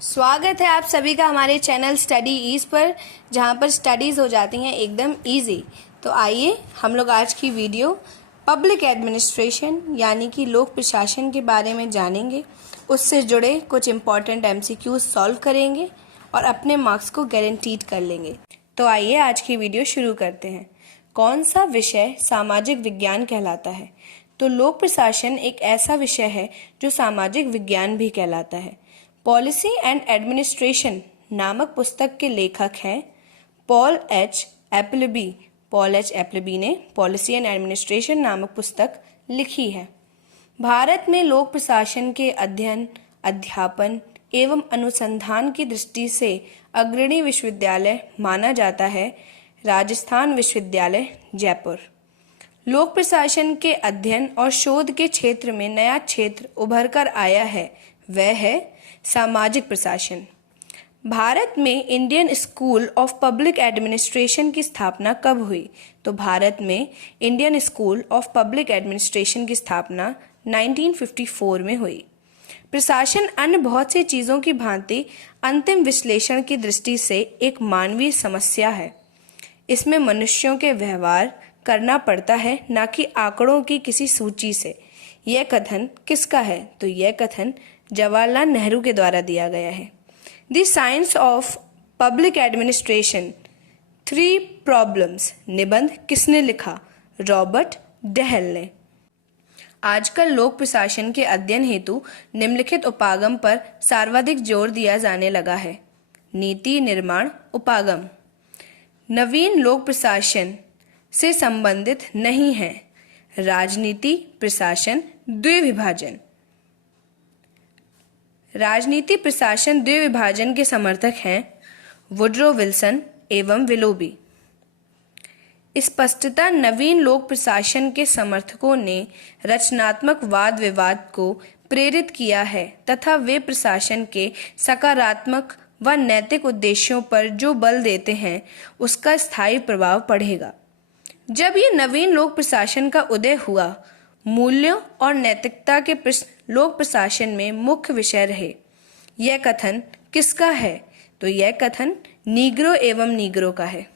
स्वागत है आप सभी का हमारे चैनल स्टडी ईज पर, जहां पर स्टडीज़ हो जाती हैं एकदम इजी। तो आइए हम लोग आज की वीडियो पब्लिक एडमिनिस्ट्रेशन यानी कि लोक प्रशासन के बारे में जानेंगे। उससे जुड़े कुछ इम्पॉर्टेंट एमसीक्यूज सॉल्व करेंगे और अपने मार्क्स को गारंटीड कर लेंगे। तो आइए आज की वीडियो शुरू करते हैं। कौन सा विषय सामाजिक विज्ञान कहलाता है? तो लोक प्रशासन एक ऐसा विषय है जो सामाजिक विज्ञान भी कहलाता है। पॉलिसी एंड एडमिनिस्ट्रेशन नामक पुस्तक के लेखक हैं Paul H Appleby. Paul H Appleby ने पॉलिसी एंड एडमिनिस्ट्रेशन नामक पुस्तक लिखी है। भारत में लोक प्रशासन के अध्ययन, अध्यापन एवं अनुसंधान की दृष्टि से अग्रणी विश्वविद्यालय माना जाता है राजस्थान विश्वविद्यालय जयपुर। लोक प्रशासन के अध्ययन और शोध के क्षेत्र में नया क्षेत्र उभर कर आया है, वह है सामाजिक प्रशासन। भारत में Indian school of public administration की स्थापना कब हुई? तो भारत में Indian school of public administration की स्थापना 1954 में हुई। प्रशासन अन्य बहुत सी चीज़ों की भांति अंतिम विश्लेषण की दृष्टि से एक मानवीय समस्या है। इसमें मनुष्यों के व्यवहार करना पड़ता है, ना कि आंकड़ों की किसी सूची से। यह कथन किसका है? तो यह कथन जवाहरलाल नेहरू के द्वारा दिया गया है। The science of public administration 3 problems निबंध किसने लिखा? रॉबर्ट डहल ने। आजकल लोक प्रशासन के अध्ययन हेतु निम्नलिखित उपागम पर सर्वाधिक जोर दिया जाने लगा है। नीति निर्माण उपागम नवीन लोक प्रशासन से संबंधित नहीं है। राजनीति प्रशासन द्विविभाजन राजनीति प्रशासन द्विविभाजन के समर्थक हैं वुड्रो विल्सन एवं विलोबी। स्पष्टता नवीन लोक प्रशासन के समर्थकों ने रचनात्मक वाद विवाद को प्रेरित किया है तथा वे प्रशासन के सकारात्मक व नैतिक उद्देश्यों पर जो बल देते हैं उसका स्थायी प्रभाव पड़ेगा। जब ये नवीन लोक प्रशासन का उदय हुआ, मूल्यों और नैतिकता के प्रश्न लोक प्रशासन में मुख्य विषय रहे। यह कथन किसका है? तो यह कथन नीग्रो एवं नीग्रो का है।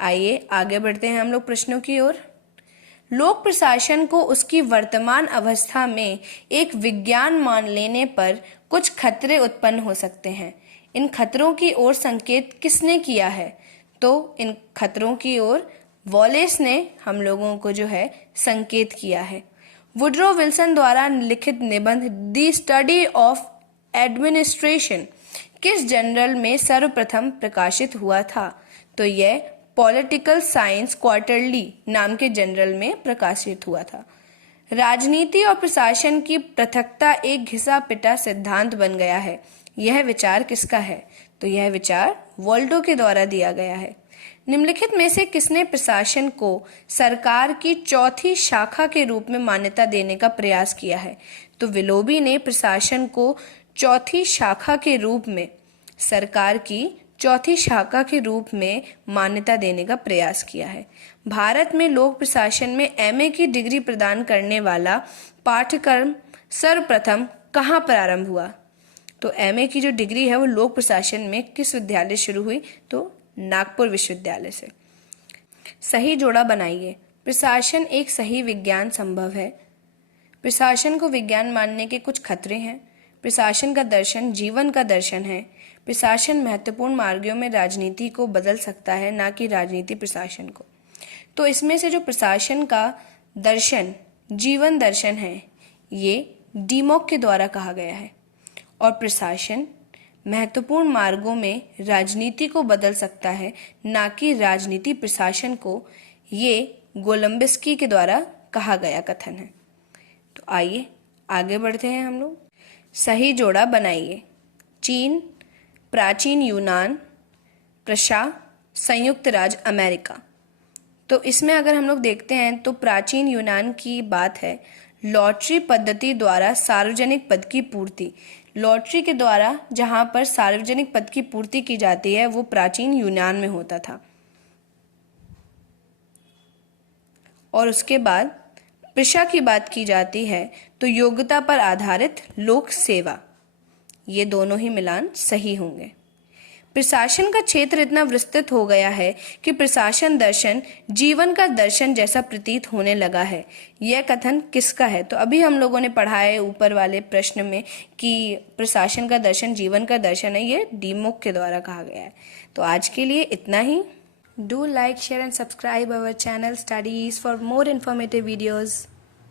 आइए आगे बढ़ते हैं हम लोग प्रश्नों की ओर। लोक प्रशासन को उसकी वर्तमान अवस्था में एक विज्ञान मान लेने पर कुछ खतरे उत्पन्न हो सकते हैं। इन खतरों की ओर संकेत किसने किया है? तो इन खतरों की ओर वॉलेस ने हम लोगों को जो है संकेत किया है। वुड्रो विल्सन द्वारा लिखित निबंध द स्टडी ऑफ एडमिनिस्ट्रेशन किस जर्नल में सर्वप्रथम प्रकाशित हुआ था? तो यह पॉलिटिकल साइंस क्वार्टरली नाम के जर्नल में प्रकाशित हुआ था। राजनीति और प्रशासन की पृथकता एक घिसा पिटा सिद्धांत बन गया है। यह विचार किसका है? तो यह विचार वोल्टो के द्वारा दिया गया है। निम्नलिखित में से किसने प्रशासन को सरकार की चौथी शाखा के रूप में मान्यता देने का प्रयास किया है? तो विलोबी ने प्रशासन को चौथी शाखा के रूप में सरकार की चौथी शाखा के रूप में मान्यता देने का प्रयास किया है। भारत में लोक प्रशासन में एमए की डिग्री प्रदान करने वाला पाठ्यक्रम सर्वप्रथम कहाँ प्रारंभ हुआ? तो एमए की जो डिग्री है वो लोक प्रशासन में किस विद्यालय शुरू हुई? तो नागपुर विश्वविद्यालय से। सही जोड़ा बनाइए। प्रशासन एक सही विज्ञान संभव है। प्रशासन को विज्ञान मानने के कुछ खतरे हैं। प्रशासन का दर्शन जीवन का दर्शन है। प्रशासन महत्वपूर्ण मार्गों में राजनीति को बदल सकता है, ना कि राजनीति प्रशासन को। तो इसमें से जो प्रशासन का दर्शन जीवन दर्शन है, ये डीमॉक के द्वारा कहा गया है। और प्रशासन महत्वपूर्ण मार्गों में राजनीति को बदल सकता है, ना कि राजनीति प्रशासन को, ये गोलम्बिस्की के द्वारा कहा गया कथन है। तो आइए आगे बढ़ते हैं हम लोग। सही जोड़ा बनाइए। चीन, प्राचीन यूनान, प्रशा, संयुक्त राज्य अमेरिका। तो इसमें अगर हम लोग देखते हैं तो प्राचीन यूनान की बात है। लॉटरी पद्धति द्वारा सार्वजनिक पद की पूर्ति, लॉटरी के द्वारा जहां पर सार्वजनिक पद की पूर्ति की जाती है वो प्राचीन यूनान में होता था। और उसके बाद पेशा की बात की जाती है तो योग्यता पर आधारित लोक सेवा। ये दोनों ही मिलान सही होंगे। प्रशासन का क्षेत्र इतना विस्तृत हो गया है कि प्रशासन दर्शन जीवन का दर्शन जैसा प्रतीत होने लगा है। यह कथन किसका है? तो अभी हम लोगों ने पढ़ा है ऊपर वाले प्रश्न में कि प्रशासन का दर्शन जीवन का दर्शन है, ये डीमोक के द्वारा कहा गया है। तो आज के लिए इतना ही। Do like, share and subscribe our channel studies for more informative videos.